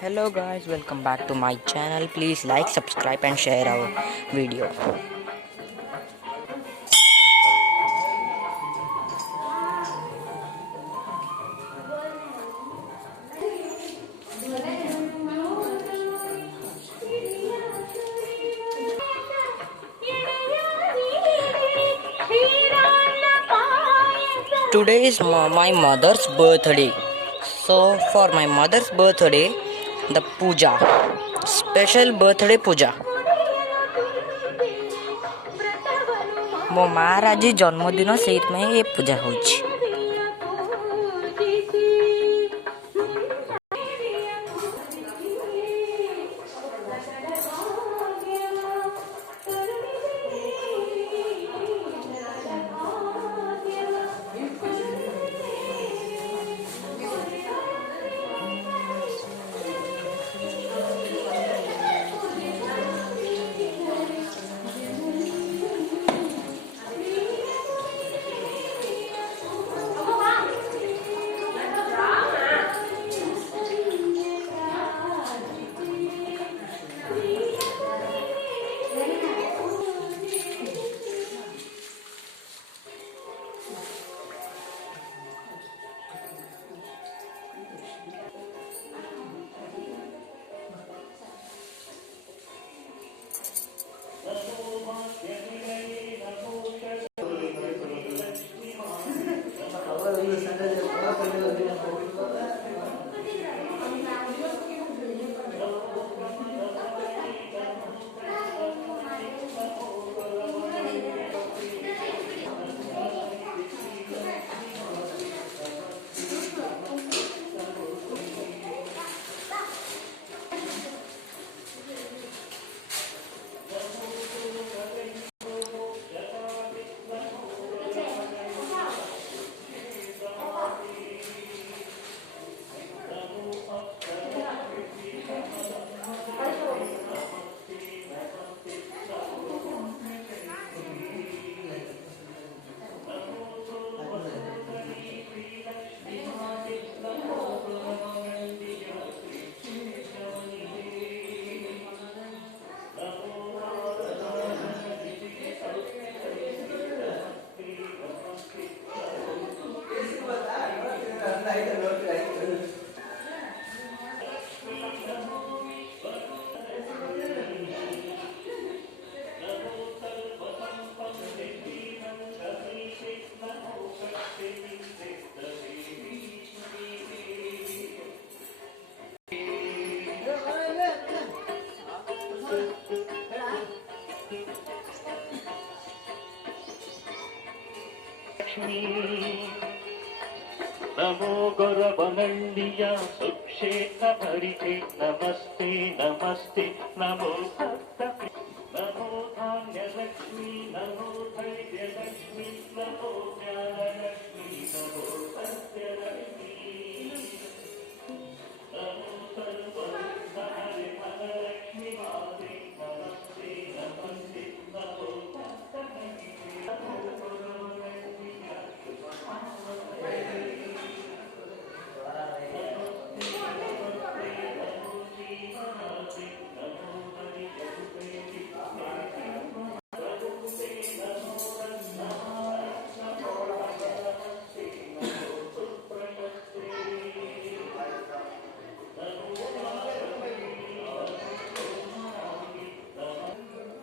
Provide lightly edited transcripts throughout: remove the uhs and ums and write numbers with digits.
Hello guys, welcome back to my channel. Please like, subscribe and share our video. Today is my mother's birthday. So for my mother's birthday, the puja, special birthday puja. ମୋ ମାଆର ଆଜି ଜନ୍ମଦିନ, ସେଇଥିପାଇଁ ଏ ପୂଜା ହେଉଛି। नमो गौरवनंदिया सुक्षेत्र परिचे नमस्ते नमस्ते नमो भक्त नमो धान्य लक्ष्मी नमो धैर्य लक्ष्मी नमो ज्ञान लक्ष्मी नमो सत्य लक्ष्मी नमो सर्वधारे मन लक्ष्मी माते नमस्ते नमस्ते नमो भक्त नमो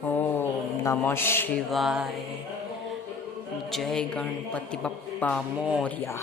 ओम नमः शिवाय। जय गणपति बप्पा मोरया।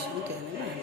શું તેને